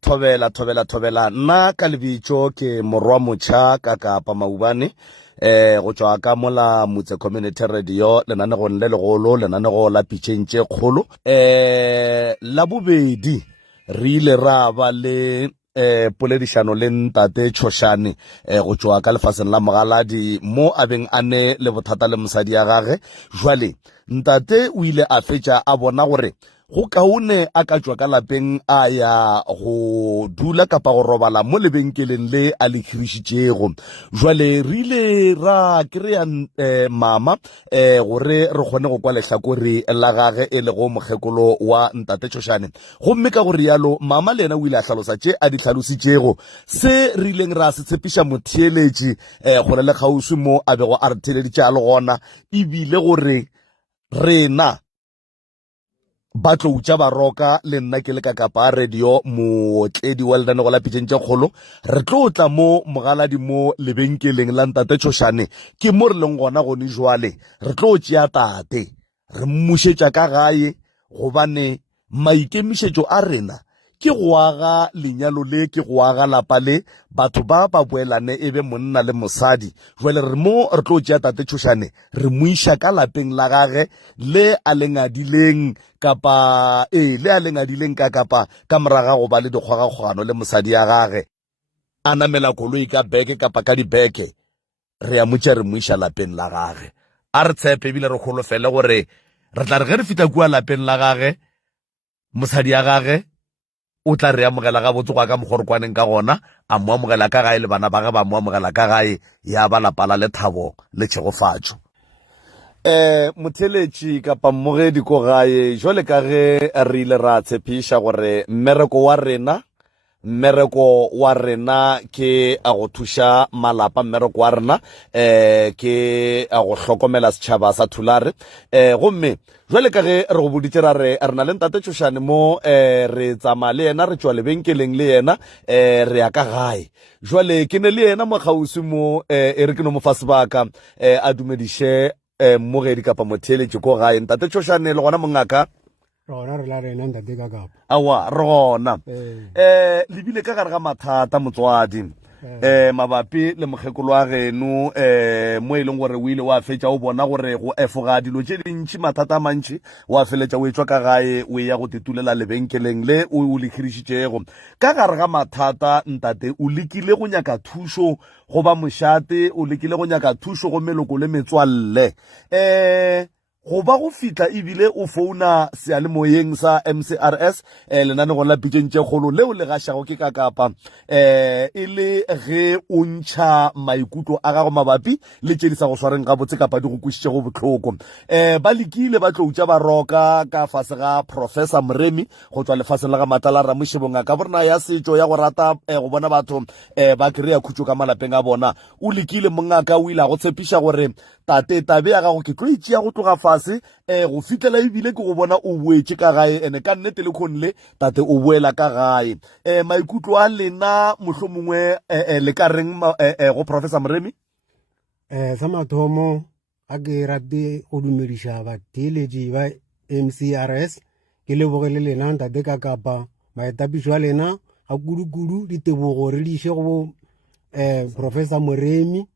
thobela nna ka lebitso ke morwa motjha ka Kapa Maubane go tswa ka mola Motse Community Radio lenanegong le legolo lenanego la pitšeng tše kgolo la bobedi re ile ra ba le poledišano le ntate Tshošane go tswa ka lefaseng la Mogaladi mo a beng a ne le bothata le mosadi ya gage. Jwale ntate o ile a fetša a bona gore go kaone a ka tswa ka lapeng a ya go dula kapa go robala mo lebenkeleng le a le khirišitšego. Jwale re ile ra kry-a mama gore re kgone go kwa lehlakore la gage e le go mokgekolo wa ntate Tshošane. Gomme ka gore yalo mama le yena o ile a hlalosa tše a di hlalositšego se re ileng ra se tshepiša motheeletši gore le kgauswi mo a bego a re theeleditše a le gona ebile gore rena ba tlo utša baroka le nna ke le ka Kapa Radio mootledi wa lenanego la pitšeng tše kgolo re tlo tla mo Mogaladi mo lebenkeleng la ntate Tshošane ke mo re leng gona gone jwale re tlo tšea tate re mmušetša ka gae gobane maikemišetšo a rena ke go aga lenyalo le ke go aga lapa le batho ba boelane e be monna le mosadi. Jwale re mo re tlo tšea tate Tshošane re mo iša ka lapeng la gage le a lengadileng kapa le a lengadileng ka Kapa ka moraga go ba le dikgogakgogano le mosadi ya gage a namela koloi ka beke kapa ka dibeke re ya motša re mo iša lapeng la gage. A re tshepe ebile re kgolofele gore re tla re ge re fita kua lapeng la gage mosadi ya gage o tla re amogela ga botsoga ka mogorokwaneng ka gona a mo amogela ka gae le bana ba ge ba mo amogela ka gae ya ba lapala le thabo le tshegofatšo. Motheletši kapa mmogedi ko gae jwale ka ge re ile ra tshepiša gore mmereko wa rena ke a go thuša malapa, mmereko wa rena ke a go hlokomela setšhaba sa Thulare. Gomme jwale ka ge re go boditše ra re na le ntate Tshošane mo re tsamaya le yena re tšwa lebenkeleng le yena re ya ka gae. Jwale ke ne le yena mokgauswi mo e re ke no mo fa sebaka a dumediše mmogedi kapa motheeletši ko gae. Ntate Tshošane le gona mongaka rona re la rena ntate ka Kapa awa re gona lebile ka gare ga mathata motswadi mabapi le mokgekolo wa geno mo e leng gore o ile wa fetša o bona gore go efoga dilo tše dintšhi mathata a mantši wa feletša o etswa ka gae o ya go tetulela lebenkeleng le o le khirišitšego. Ka gare ga mathata ntate o lekile go nyaka thušo go ba mošate, o lekile go nyaka thušo go meloko le metswalle go ba go fitla ebile o founa sealemoyeng sa MCRS lenanegong la pitšeng tše kgolo leo le gašago ke ka Kapa e le ge o ntšha maikutlo a gago mabapi le tše di sa go swareng gabotse kapa di go kwešišego bohloko. Ba lekile ba tlo utša baroka ka fase ga Professor Moremi go tswa lefaseng la ga Matala Ramošebong ka borena ya setšo ya go rata go bona batho ba kry-a khutšo ka malapeng a bona. O lekile mongaka o ile a go tshepiša gore tate tabe ya gago ke tlo itšea go tloga fase go fitlela ebile ke go bona o boetše ka gae ene ka nnete le kgonle tate o boela ka gae. Maikutlo a lena mohlomongwe le ka reng go Professor Moremi? Sa mathomo a ke rate go dumediša batheeletši ba MCRS ke lebogele lena ntate ka Kapa baetapišo a lena ga kudu ditebogo re di iše go Professor Moremi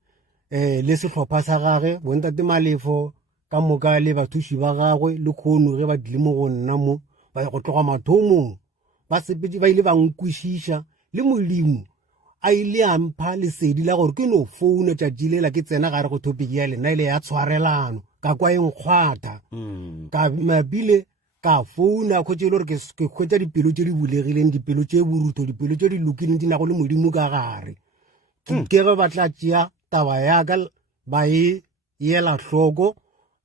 le sehlopha sa gage bontate Malefo ka moka le bathuši ba gagwe le kgono ge ba dile mo go nna mo ba go tloga mathomong ba sepedi ba ile ba nkwešiša le Modimo a ile a mpha lesedi la gore ke no founa tšatši lela ke tsena gare go topic ya lena ile ya tshwarelano ka kwa e nkgwatha ka mabile ka founa khotše le gore ke khwetša dipelo tše di bulegileng, dipelo tše burutho, dipelo tše di lokileng di nago le Modimo ka gare ke ge ba tla tšea taba ya ka ba e ela hloko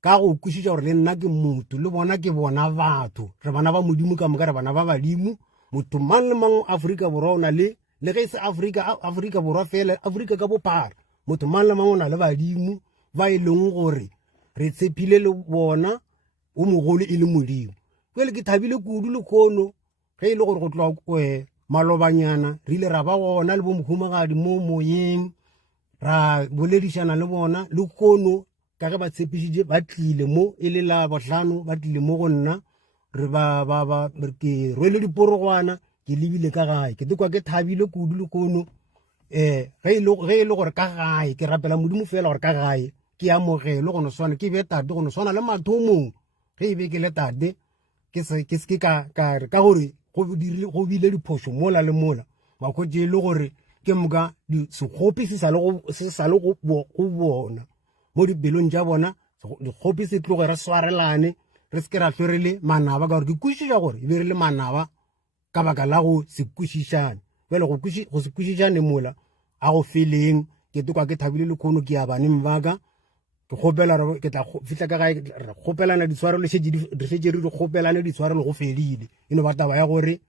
ka go kwešiša gore le nna ke motho le bona ke bona batho re bana ba Modimo ka moka re bana ba badimo. Motho mang le mang Afrika Borwa o na le ge se Afrika Borwa fela Afrika ka bophara motho mang le mang o na le badimo ba e leng gore re tshepile le bona o mogolo e le Modimo. Jwale ke thabile kudu le kgono ge e le gore go tloa malobanyana re ile ra ba gona le bo mohumagadi mo moyeng ra boledišana le bona le kgono ka ge ba tshepišitše ba tlile mo e le la bohlano ba tlile mo go nna re ke rwele diporogwana ke ke lebile ka gae ke kwa ke thabile kudu le kono ge e le gore ka gae ke rapela modimo fela gore ka gae ke amogele go no swana ke be tate go no swana le mathomong ge e be ke le tate ke se ka gore go bile diphoso mola le mola ba go je le gore ke moka sekgopi se sa le go bona mo dipelong tša bona dikgopi se tloge re swarelane re se ke ra hlore le manaba ka gore ke kwešiša gore e be re le manaba ka baka la go se kwešišane fele go se kwešišane mola a go feleng ke kwa ke thabile le khono ke ya baneng baka ke kgopela ke tla fitla ka gae re kgopelana ditshwarelo re šetse re di kgopelane ditshwarelo go fedile eno ba taba ya gore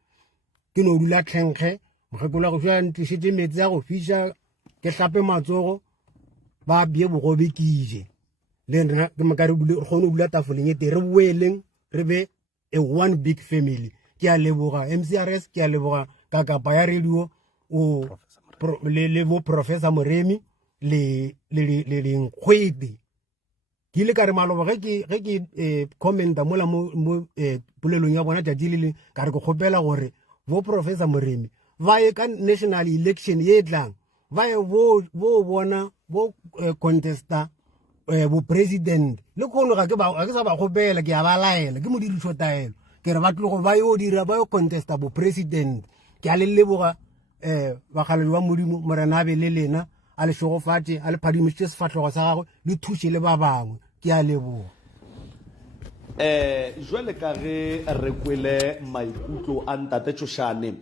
ke no dula tlhenkge mogekolo go šwa ntlišitše metsi a go fiša ke hlape matsogo ba bie bogobe ke ije le nna ke maka re kgone go dula tafoleng e te re boeleng re be a one big family ke a leboga MCRS ke a leboga ka kapa ya radio le bo Professor Moremi le nkgwete ke ile ka re maloba ge ke commenta mola mo polelong ya bona tšatši le le ka re ke kgopela gore bo Professor Moremi ba ye ka national election ye tlang ba ye bo bona bo contesta bo president le khono ga ke sa ba kgopela ke a ba laela ke modirišo taelo ke re ba tlo ba yo dira ba yo contesta bo president ke a le leboga bakgaledi ba modimo morena a be le lena a le šogofatše a le phadimišitše sefahlogo sa gagwe le thuše le ba bangwe ke a leboga jwale ka ge re kwele maikutlo a ntate Tšhošane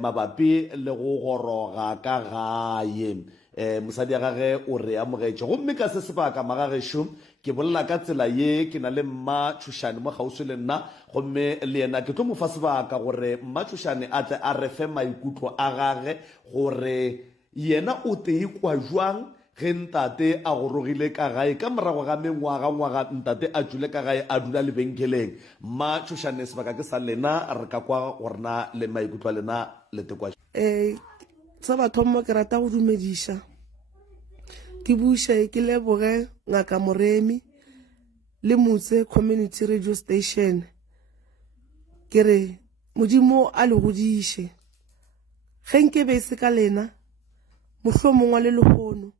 mabapi le go goroga ka gae mosadi ya gage o re amogetše gomme ka se sebaka magagešo ke bolela ka tsela ye ke na le mma Tšhošane mo kgauswi le nna gomme le yena ke tlo mo fa sebaka gore mma Tšhošane a tle a re fe maikutlo a gage gore yena o te ikwa jwang ge ntate a gorogile ka gae ka morago ga mengwaga ntate a tswile ka gae a dula lebenkeleng mma Tšhošane sebaka ke sa lena re ka kwa gorena le maikutlo a lena le tekwa sa bathomo ke rata go dumediša ke buše ke leboge ngaka Moremi le Motse Community Radio Station ke re modimo a le godiše ge nkebe se ka lena mohlomongwa le lehono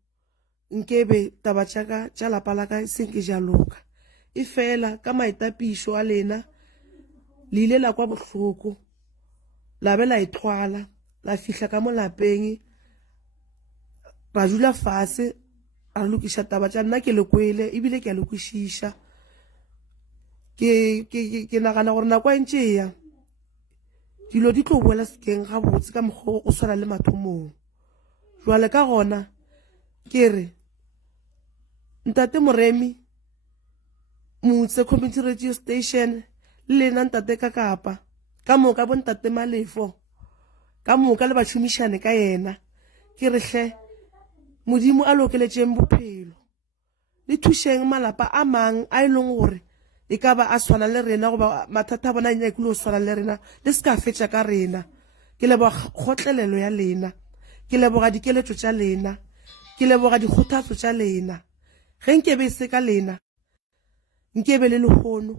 nkebe taba tšaka tša lapa la ka senke jaloka e fela ka maitapišo a lena le ile la kwa bohloko la be la ithwala la fihla ka mo lapeng ra dula fase a lokiša taba tša nna ke le kwele ebile ke a le kwešiša ke nagana gore nako e ntše ya dilo di tlo boela sekeng ga botse ka mokgwa o swana le mathomong jwale ka gona ke re ntate Moremi Motse Community Radio Station le lena ntate ka kapa ka moka bo ntate Malefo ka moka le ba šomišane ka yena ke re hle modimo a lokeletšeng bophelo le thušeng malapa a mang a e leng gore e ka ba a swana le rena goba mathata a bona a nyakile go swana le rena le se ka fetša ka rena ke leboga kgotlelelo ya lena ke leboga dikeletšo tša lena ke leboga dikgothatšo tša lena ge nkebe se ka lena nkebe le lehono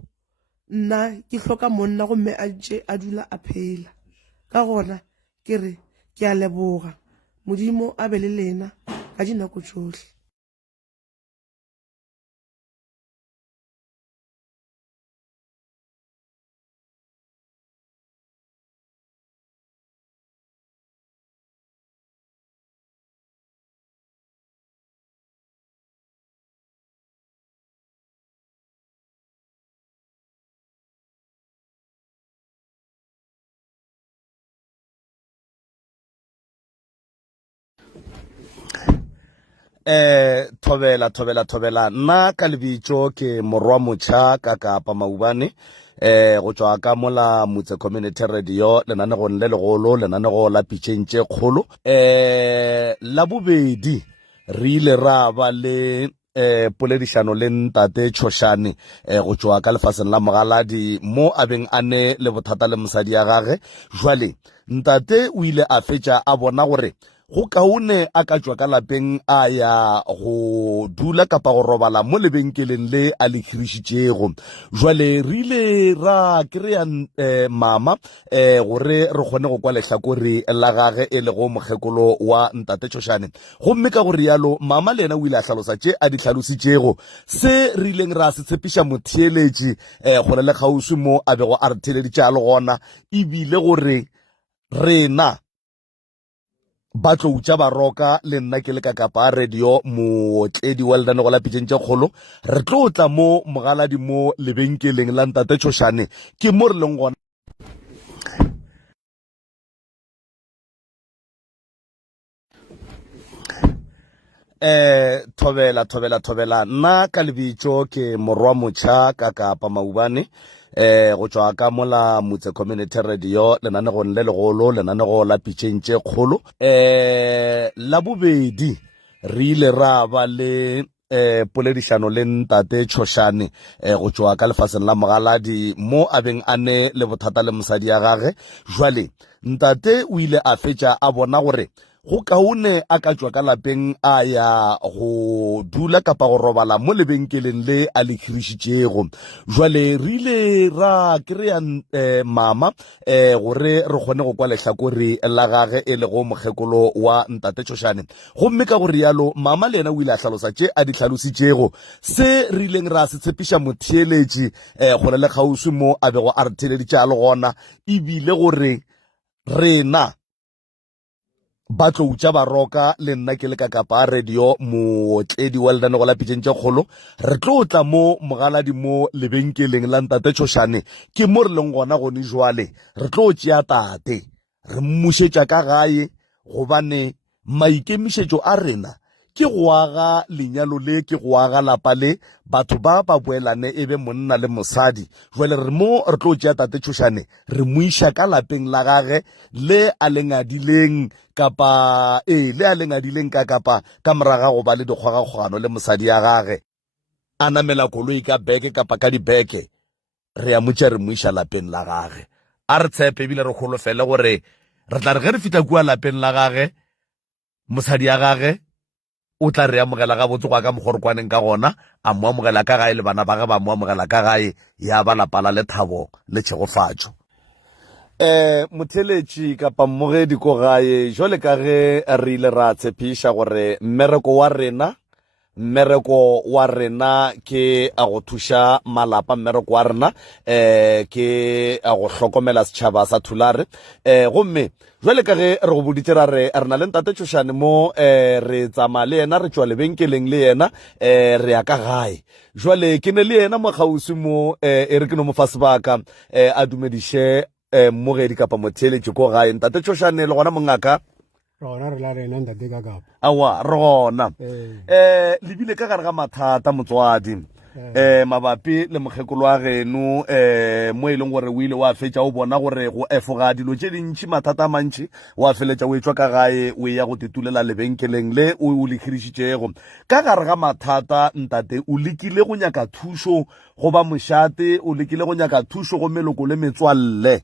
nna ke hloka monna gomme a ntše a dula a phela ka gona ke re ke a leboga modimo a be le lena ka dinako tšohle thobela nna ka lebitso ke morwa motšha ka kapa maubane go tšwa ka mola Motse Community Radio lenanegong le legolo lenanego la pitšentše kgolo la bobedi re ile ra ba le poledišano le ntate Tšhošane go tšwa ka lefaseng la mogaladi mo a beng a ne le bothata le mosadi ya gage jwale ntate o ile a fetša a bona gore go kaone a ka tswa ka lapeng a ya go dula kapa go robala mo lebenkeleng le a le khirišitšego jwale re ile ra kry-a mama gore re kgone go kwa lehlakore la gage e le go mokgekolo wa ntate Tshošane gomme ka gore yalo mama le ena o ile a hlalosa tše a di hlalositšego se re ileng ra se tshepiša motheeletši gore le kgauswi mo a bego a re theeleditše a le gona ebile gore rena ba tlo utša baroka le nna ke le ka kapa radio mootledi wa lenaneo la pitšeng tše kgolo re tlo tla mo mogaladi mo lebenkeleng la ntate Tshošane ke mo re leng gona thobela nna ka lebitšo ke morwa motšha ka kapa maubane go tswa ka mola motse community radio lenanegong le legolo lenanego la pitšeng tše kgolo la bobedi re ile ra ba le poledišano le ntate Tshošane go tswa ka lefaseng la mogaladi mo a beng a ne le bothata le mosadi ya gage jwale ntate o ile a fetša a bona gore go kaone a ka tswa ka lapeng a ya go dula kapa go robala mo lebenkeleng le a le khirišitšego jwale re ile ra kry-a mama gore re kgone go kwa lehlakore la gage e le go mokgekolo wa ntate Tshošane gomme ka gore yalo mama le ena o ile a hlalosa tše a di hlalositšego se re ileng ra se tshepiša motheeletši gore le kgauswi mo a bego a re theeleditše a le gona ebile gore rena ba tlo utša baroka le nna ke le ka kapa radio mootledi wa lenanego la pitšeng tše kgolo re tlo tla mo mogaladi mo lebenkeleng la ntate Tshošane ke mo re leng gona gone jwale re tlo tšea tate re mmušetša ka gae gobane maikemišetšo a rena ke go aga lenyalo le ke go aga lapa le batho ba boelane e be monna le mosadi jwale re mo re tlo tšea tate Tshošane re mo iša ka lapeng la gage le a lengadileng kapa le a lengadileng ka kapa ka moraga go ba le dikgwagakgwano le mosadi ya gage a namela koloi ka beke kapa ka dibeke re ya motša re mo iša lapeng la gage a re tshepe ebile re kgolofele gore re tla re ge re fitlha kua lapeng la gage mosadi ya gage o tla re amogela ga botse go ka mogorokwaneng ka gona a mo amogela ka gae le bana ba ge ba mo amogela ka gae ya ba lapala le thabo le tshegofatšo motheeletši kapa mmogedi ko gae jwale ka ge re ile ra tshepiša gore mmereko wa rena ke a go thuša malapa mmereko wa rena ke a go hlokomela setšhaba sa thulare gomme jwale ka ge re go boditše ra re na le ntate Tshošane mo re tsamaya le yena re tšwa lebenkeleng le yena re ya ka gae jwale ke ne le yena mokgauswi mo e re ke no mo fa sebaka a dumediše mmogedi kapa motheeletši ko gae ntate Tshošane le gona mongaka rona re la rena ntate ka kapa awa re gona lebile ka gare ga mathata motswadi mabapi le mokgekolo wa geno mo e leng gore o ile wa fetša o bona gore go efoga dilo tše dintšhi mathata a mantši wa feletša o etswa ka gae o ya go titulela lebenkeleng le o le khirišitšego ka gare ga mathata ntate o lekile go nyaka thušo go ba mošate o lekile go nyaka thušo go meloko le metswalle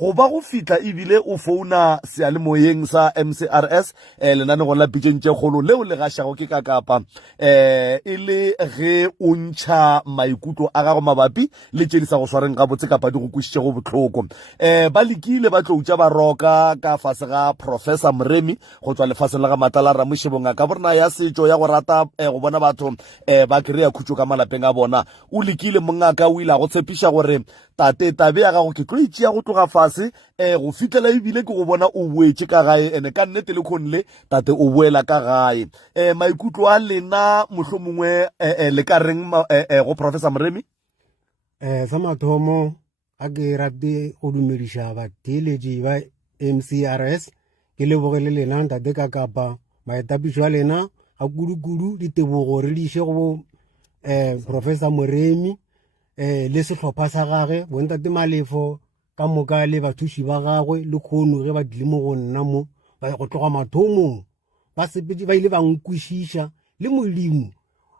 go ba go fitla ebile o founa sealemoyeng sa MCRS lenanego la pitšeng tše kgolo leo le gašago ke ka kapa e le ge o ntšha maikutlo a gago mabapi le tše di sa go swareng gabotse kapa di go kwešišego bohloko ba lekile ba tlo utša baroka ka fase ga Professor Moremi go tswa lefaseng la ga Matala Ramošebonga ka borena ya setšo ya go rata go bona batho ba kry-a khutšo ka malapeng a bona o lekile mongaka o ile a go tshepiša gore tate tabe ya gago ke tlo itšea go tloga fase go fitlela ebile ke go bona o boetše ka gae ene ka nnete le kgonle tate o boela ka gae maikutlo a lena mohlomongwe le ka reng go Professor Moremi sa mathomo a ke rate go dumediša batheeletši ba MCRS ke lebogele lena ntate ka kapa maetapišo a lena a kudu-kudu ditebogo re diše go Professor Moremi le sehlopha sa gage bontate Malefo ka moka le bathuši ba gagwe le kgono ge ba dile mo go nna mo ba go tloga mathomong ba sepetse ba ile ba nkwešiša le Modimo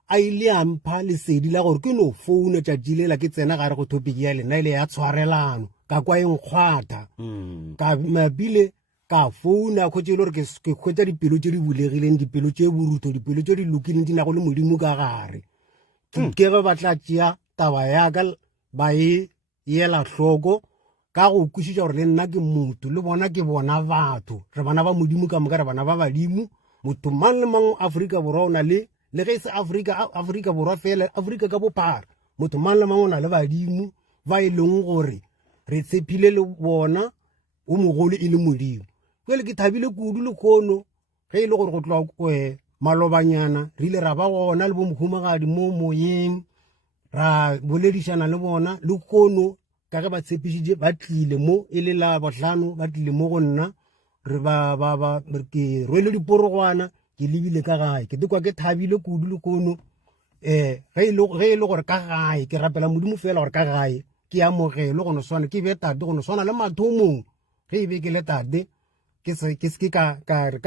a ile a mpha lesedi la gore ke no founa tšatši lela ke tsena gare go topiki ya lena ile ya tshwarelano ka kwa e nkgwatha ka mabile ka founa khotse ile gore ke khwetsa dipelo tse di bulegileng dipelo tse burutho dipelo tse di lokileng di na go le modimo ka gare ke ba batla tšea taba yaka ba e yela hloko ka go kwišiša gore le nna ke motho le bona ke bona batho re bana ba modimo ka moka re bana ba badimo motho mang le mang Afrika Borwa o na le ge se Afrika Borwa fela Afrika ka bophara motho mang le mang o na le badimo ba e leng gore re tshepile le bona o mogolo e le modimo pele ke thabile kudu le kono ge e le gore go tloa malobanyana re ile ra ba gona le bo mohumagadi mo moyeng ra boledišana le bona le kono ka ge ba tshepišitše ba tlile mo e le la bohlano ba tlile mo go nna ke rwele diporogwana ke lebile ka gae ke tekwa ke thabile kudu le kono ge e le gore ka gae ke rapela modimo fela gore ka gae ke amogelo go no swana ke be tate go no swana le mathomong ge e be ke le tate ke se ka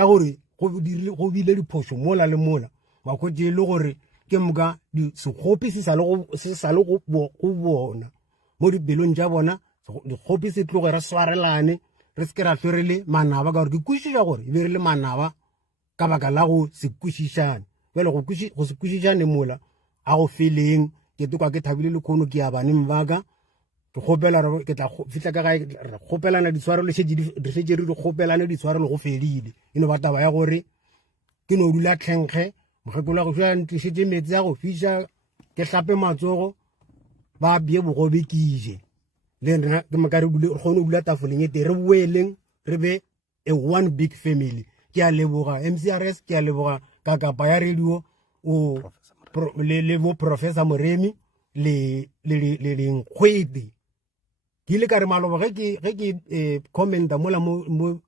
gore go bile diphoso mola le mola ba khotse le gore ke moka sekgopi se sa le go bona mo dipelong tša bona dikgopi se tloge re swarelane re se ke ra hlwe re le manaba ka gore ke kwešiša gore e be re le manaba ka baka la go se kwešišane jale go se kwešišane mola a go feleng ke tekwa ke thabile le khono ke ya baneng baka ke kgopela ke tla fitla ka gae re kgopelana ditshwarelo re šetse re di kgopelane ditshwarelo go fedile e no ba taba ya gore ke no dula tlhenkge mokgekolo wa go fiša ntlišitše metsi a go fiša ke hlape matsogo ba bie bogobe ke ije le nna ke maka re kgone go dula tafoleng e te re boeleng re be a one big family ke a leboga MCRS ke a leboga kakapa ya radio le bo Professor Moremi le nkgwete ke ile ka re maloba ge ke commenta mola mo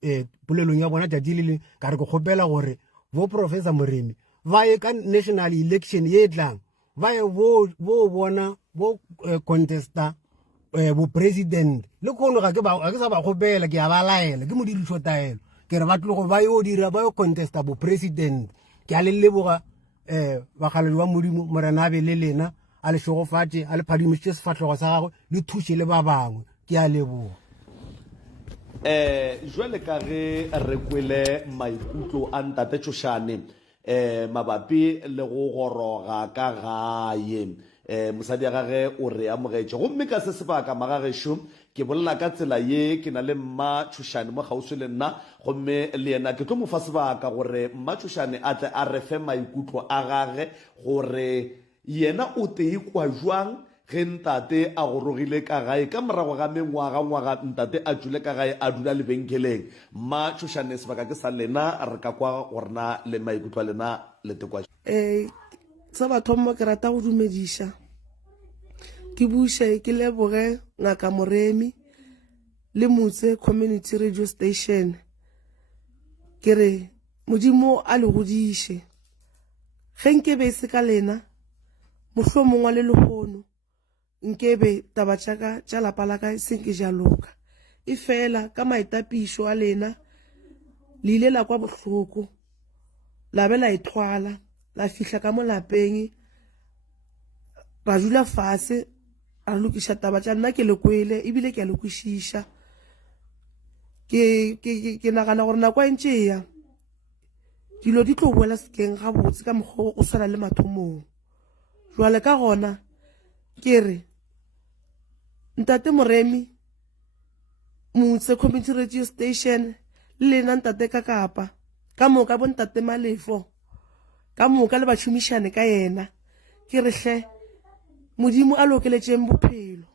polelong ya bona tšatši le le ka re ke kgopela gore bo Professor Moremi ba ye ka national election ye tlang ba ye bo bona bo contesta bo president le khono ga ke sa ba kgopela ke a ba laela ke modirišo taelo ke re ba tlo go ba yo dira ba yo contesta bo president ke a le leboga bakgaledi wa modimo morena be le lena a le šogofatše a le phadimišitše sefatlhego sa gagwe le thuše le ba bangwe ke a leboga jwale ka ge re kwele maikutlo a ntate Tšhošane mabapi le go goroga ka gae mosadi ya gage o re amogetše gomme ka se sebaka magagešo ke bolela ka tsela ye ke na le mma Tšhošane mo kgauswi le nna gomme le yena ke tlo mo fa sebaka gore mma Tšhošane a tle a re fe maikutlo a gage gore yena o te ikwa jwang ge ntate a gorogile ka gae ka morago ga mengwaga ntate a tšwile ka gae a dula lebenkeleng mma Tšhošane sebaka ke sa lena re ka kwa gorena le maikutlo a lena le tekwa sa bathomo ke rata go dumediša ke buše ke leboge ngaka Moremi le Motse Community Radio Station ke re modimo a le godiše ge nkebe se ka lena mohlomongwa le lehono nkebe taba tšaka tša lapa la ka se nke jaloka e fela ka maitapišo a lena le ile la kwa bohloko la be la ithwala la fihla ka mo lapeng ra dula fase a lokiša taba tša nna ke le kwele ebile ke a le kwešiša ke nagana gore nako e ntše ya dilo di tlo boela sekeng gabotse ka mokgwa o swana le mathomong jwale ka gona ke re ntate Moremi Motse Community Radio Station le lena ntate Kakapa ka moka bo ntate Malefo ka moka le bašomišane ka yena ke re hle modimo a lokeletšeng bophelo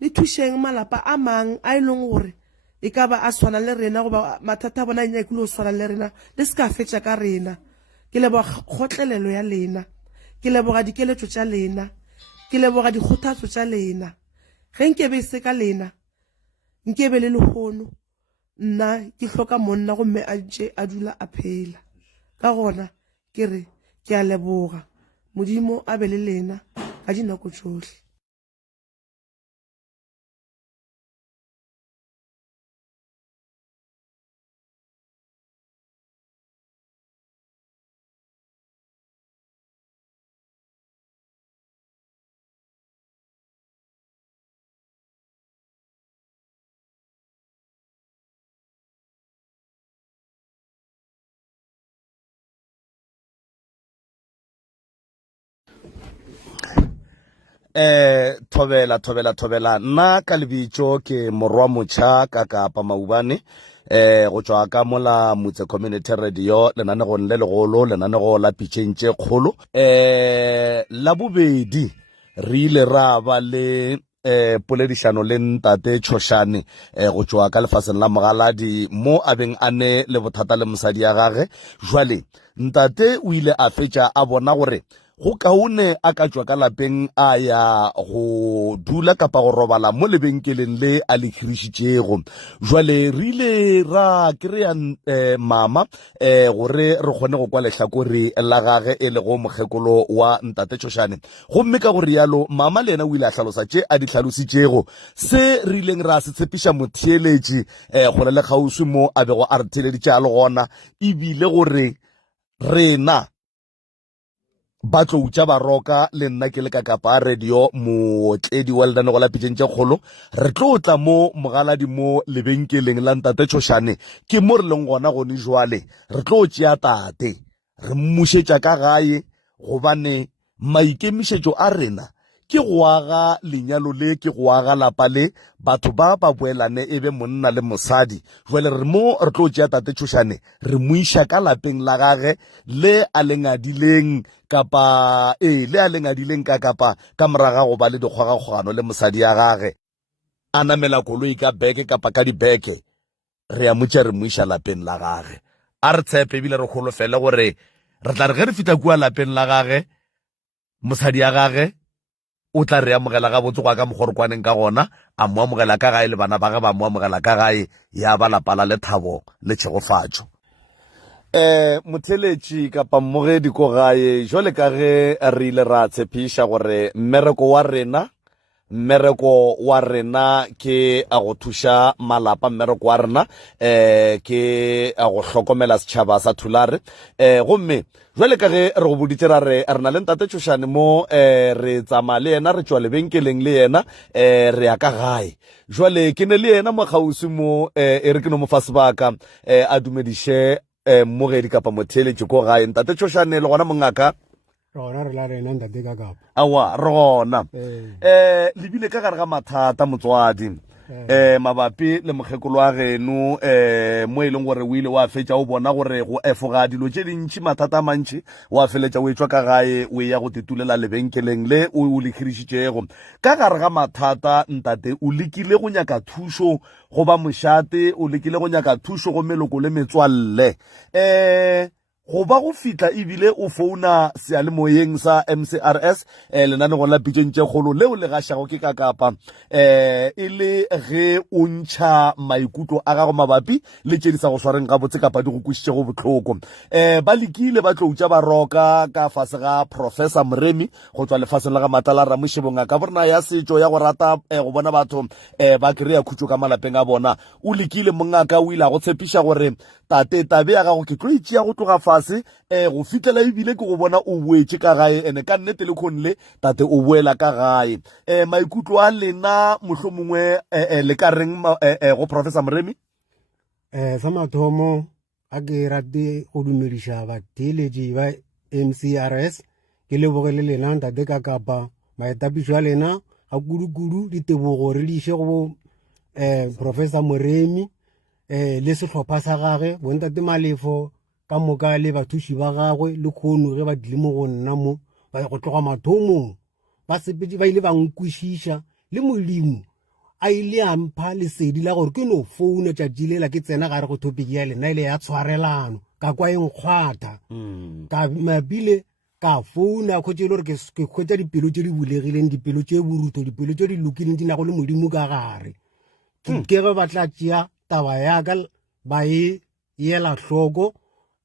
le thušeng malapa a mang a e leng gore e ka ba a swana le rena goba mathata a bona a nyakile go swana le rena le se ka fetša ka rena ke leboga kgotlelelo ya lena ke leboga dikeletšo tša lena ke leboga dikgothatšo tša lena ge nkebe se ka lena nkebe le lehono nna ke hloka monna gomme a ntše a dula a phela ka gona ke re ke a leboga modimo a be le lena ka dinako tšohle thobela nna ka lebitso ke morwa motšha ka kapa maubane go tswa ka mola motse community radio lenanegong le legolo lenanego la pitšhentše kgolo la bobedi re ile ra ba le poledišano le ntate Tshošane go tswa ka lefaseng la Mogaladi mo a beng a ne le bothata le mosadi ya gage. Jwale ntate o ile a fetša a bona gore go kaone a ka tswa ka lapeng a ya go dula kapa go robala mo lebenkeleng le a le khirišitšego. Jwale re ile ra kry-a mama gore re kgone go kwa lehlakore la gage e le go mokgekolo wa ntate Tshošane. Gomme ka gore yalo mama le yena o ile a hlalosa tše a di hlalositšego se re ileng ra se tshepiša motheeletši gore le kgauswi mo a bego a re theeleditše a le gona ebile gore rena ba tlo utša baroka le nna ke le ka kapa radio mootledi wa lenanego la pitšhentše kgolo re tlo tla mo Mogaladi mo lebenkeleng la ntate Tshošane ke mo re leng gona gone jwale re tlo tšea tate re mmušetša ka gae gobane maikemišetšo a rena ke go aga lenyalo le ke go aga lapa le batho ba boelane e be monna le mosadi. Jwale re mo re tlo tšea tate Tshošane re mo iša ka lapeng la gage le a lengadileng kapa le a lengadileng ka moraga go ba le dikgogakgogano le mosadi ya gage a namela koloi ka beke kapa ka dibeke re a motša re mo iša lapeng la gage. A re tshepe ebile re kgolofele gore re tla re ge re fita kua lapeng la gage mosadi ya gage o tla re amogela ga botse go ka mogorokwaneng ka gona a mo amogela ka gae le bana ba ge ba mo amogela ka gae ya ba lapa la lethabo le tshegofatšo. Motheletši kapa mmogedi ko gae jwale ka ge re ile ra tshepiša gore mmereko wa rena ke a go thuša malapa, mmereko wa rena ke a go hlokomela setšhaba sa Thulare. Gomme jwale ka ge re go boditše ra re na le ntate Tshošane mo re tsamaya le yena re tšwa lebenkeleng le yena re ya ka gae. Jwale ke ne le yena mokgauswi mo e re ke no mo fa sebaka a dumediše mmogedi kapa motheeletši ko gae. Ntate Tshošane le gona mongaka rona re la rena ntate ka kapa awa re gona lebile ka gare ga mathata motswadi mabapi le mokgekolo wa geno mo e leng gore o ile wa fetša o bona gore go efoga dilo tše dintšhi mathata a mantši wa feletša o etswa ka gae o ya go tetulela lebenkeleng le o le khirišitšego. Ka gare ga mathata ntate o lekile go nyaka thušo go ba mošate, o lekile go nyaka thušo go meloko le metswalle go ba go fitla ebile o founa sealemoyeng sa MCRS lenanego la pitšhentše kgolo leo le gašago ke ka kapa e le ge o ntšha maikutlo a gago mabapi le tše di sa go swareng gabotse kapa di go kwešišego bohloko. Ba lekile ba tlo utša baroka ka fase ga Professor Moremi go tswa lefaseng la ga Matala Ramošebong ka borena ya setšo ya go rata go bona batho ba kry-a khutšo ka malapeng a bona. O lekile mongaka o ile a go tshepiša gore tate tabe ya gago ke tlo itšea go tloga fase go fitlela ebile ke go bona o boetše ka gae ene ka nnete le kgonle tate o boela ka gae. Maikutlo a lena mohlomongwe le ka reng go Professor Moremi? Sa mathomo a ke rate go dumediša batheeletši ba MCRS ke lebogele lena ntate ka kapa maetapišo a lena a kudu ditebogo re di iše go Professor Moremi le sehlopha sa gage bontate Malefo ka moka le bathuši ba gagwe le kgono ge ba dile mo go nna mo ba go tloga mathomong ba sepedi ba ile ba nkwešiša le Modimo a ile a mpha lesedi la gore ke no founa tšatši lela ke tsena gare go topic ya lena ile ya tshwarelano ka kwa e nkgwatha ka mabile ka founa khotse ile gore ke khwetša dipelo tše di bulegileng, dipelo tše boruto, dipelo tše di lokileng di nago le Modimo ka gare ke ge ba tla tšea taba ya ka ba e yela hloko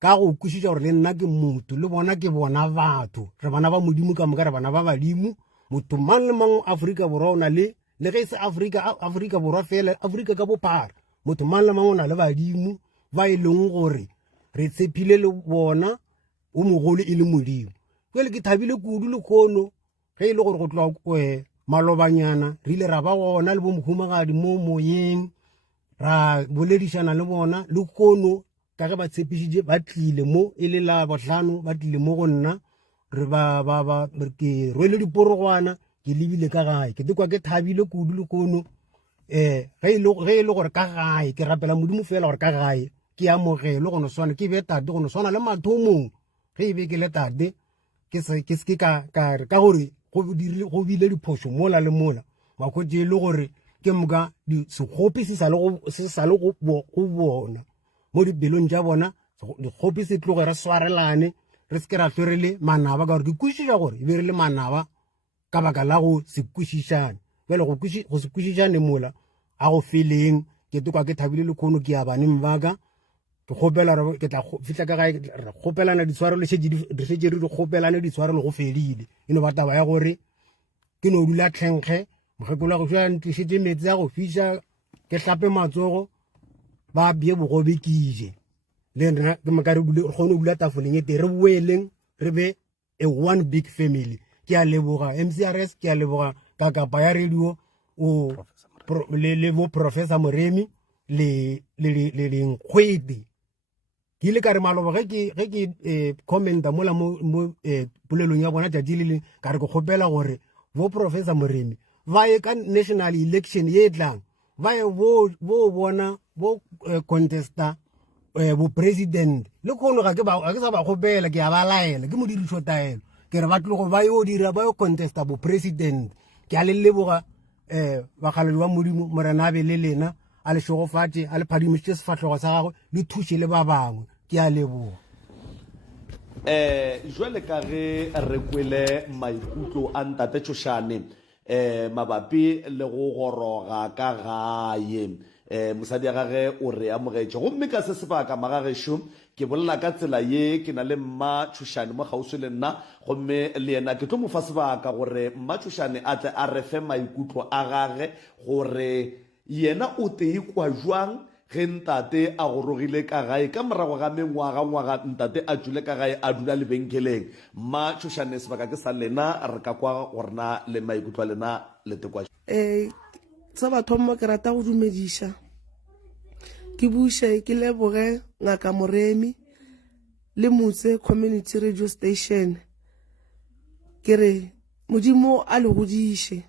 ka go kwešiša gore le nna ke motho le bona ke bona batho re bana ba Modimo ka moka re bana ba badimo. Motho mang le mang Afrika Borwa o na le ge se Afrika Borwa fela Afrika ka bophara motho mang le mang o na le badimo ba e leng gore re tshepile le bona o mogolo e le Modimo. Jwale ke thabile kudu le kgono ge e le gore go tloga malobanyana re ile ra ba gona le bo mohumagadi mo moyeng ra boledišana le bona le kgono ka ge ba tshepišitše ba tlile mo e le la bohlano ba tlile mo go nna re ke rwele diporogwana ke lebile ka gae ke kwa ke thabile kudu le kono ge e le gore ka gae ke rapela modimo fela gore ka gae ke amogele go no swana ke be tate go no swana le mathomong ge e be ke le tate ke ka gore go bile diphoso mola le mola wa go je le gore ke moka sekgopi se sa le go bona mo dipelong tša bona dikgopi se tloge re swarelane re se ke ra tlore le manaba ka gore ke kwešiša gore e be re le manaba ka baka la go se kwešišane fele go se kwešišane mola a go feleng ke tekwa ke thabile le khono ke ya baneng baka ke kgopela ke tla fitla ka gae re kgopelana ditshwarelo re šetse re di kgopelane ditshwarelo go fedile eno ba taba ya gore ke no dula tlhenkge mogekolo go šwa ntlišitše metsi ya go fiša ke hlape matsogo ba bie bogobe ke ije le nna ke maka re kgone go dula tafoleng e te re boeleng re be a one big family ke a leboga MCRS ke a leboga kakapa ya radio o le bo Professor Moremi le nkgwete ke ile ka re maloba ge ke commenta mola mo polelong ya bona tšatši le leng ka re ke kgopela gore bo Professor Moremi ba ye ka national election ye tlang ba ye bo bona bo contesta bo president le khono ga ke sa ba kgopela ke a ba laela ke modirišo taelo ke re ba tlogo ba yo dira ba yo contesta bo president ke a le leboga bakgaledi wa modimo morena a be le lena a le šogofatše a le phadimišitše sefatlhogo sa gagwe le thuše le ba bangwe ke a leboga jwale ka ge re kwele maikutlo a ntate Tšhošane mabapi le go goroga ka gae mosadi ya gage o re amogetše gomme ka se sebaka magagešo ke bolela ka tsela ye ke na le mma Tšhošane mo kgauswi le nna gomme le yena ke tlo mo fa sebaka gore mma Tšhošane a tle a re fe maikutlo a gage gore yena o te ikwa jwang ge ntate a gorogile ka gae ka morago ga mengwaga ntate a tswile ka gae a dula lebenkeleng mma Tšhošane sebaka ke sa lena re ka kwa gorena le maikutlo a lena le tekwa sa bathomo ke rata go dumediša ke buše ke leboge ngaka Moremi le Motse Community Radio Station ke re modimo a le godiše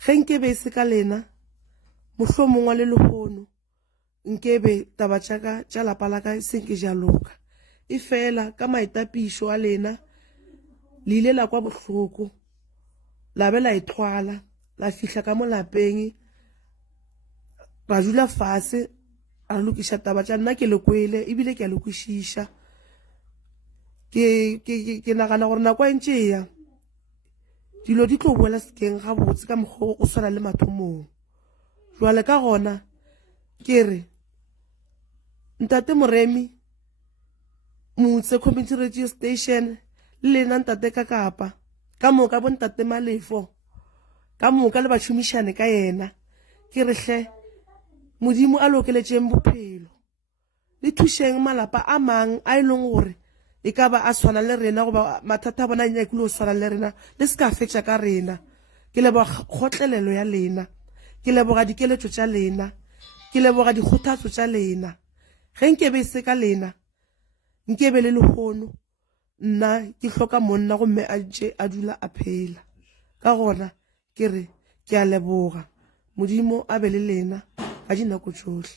ge nkebe se ka lena mohlomongwa le lehono nkebe taba tšaka tša lapa la ka senke jaloka e fela ka maitapišo a lena le ile la kwa bohloko la be la ethwala la fihla ka mo lapeng ra dula fase a lokiša taba tša nna ke le kwele ebile ke a le kwešiša ke nagana gore nako e ntše ya dilo di tlo boela sekeng gabotse ka mokgwa o swana le mathomong jwale ka gona ke re ntate Moremi Motse Community Radio Station le lena ntate Kakapa ka moka bo ntate Malefo ka moka le bašomišane ka yena ke re hle modimo a lokeletšeng bophelo le thušeng malapa a mang a e leng gore e ka ba a swana le rena goba mathata a bona a nyakile go swana le rena le se ka fetša ka rena ke leboga kgotlelelo ya lena ke leboga dikeletšo tša lena ke leboga dikgothatšo tša lena ge nkebe e se ka lena nkebe le lehono nna ke hloka monna gomme a ntše a dula a phela ka gona ke re ke a leboga modimo a be le lena ka dinako tšohle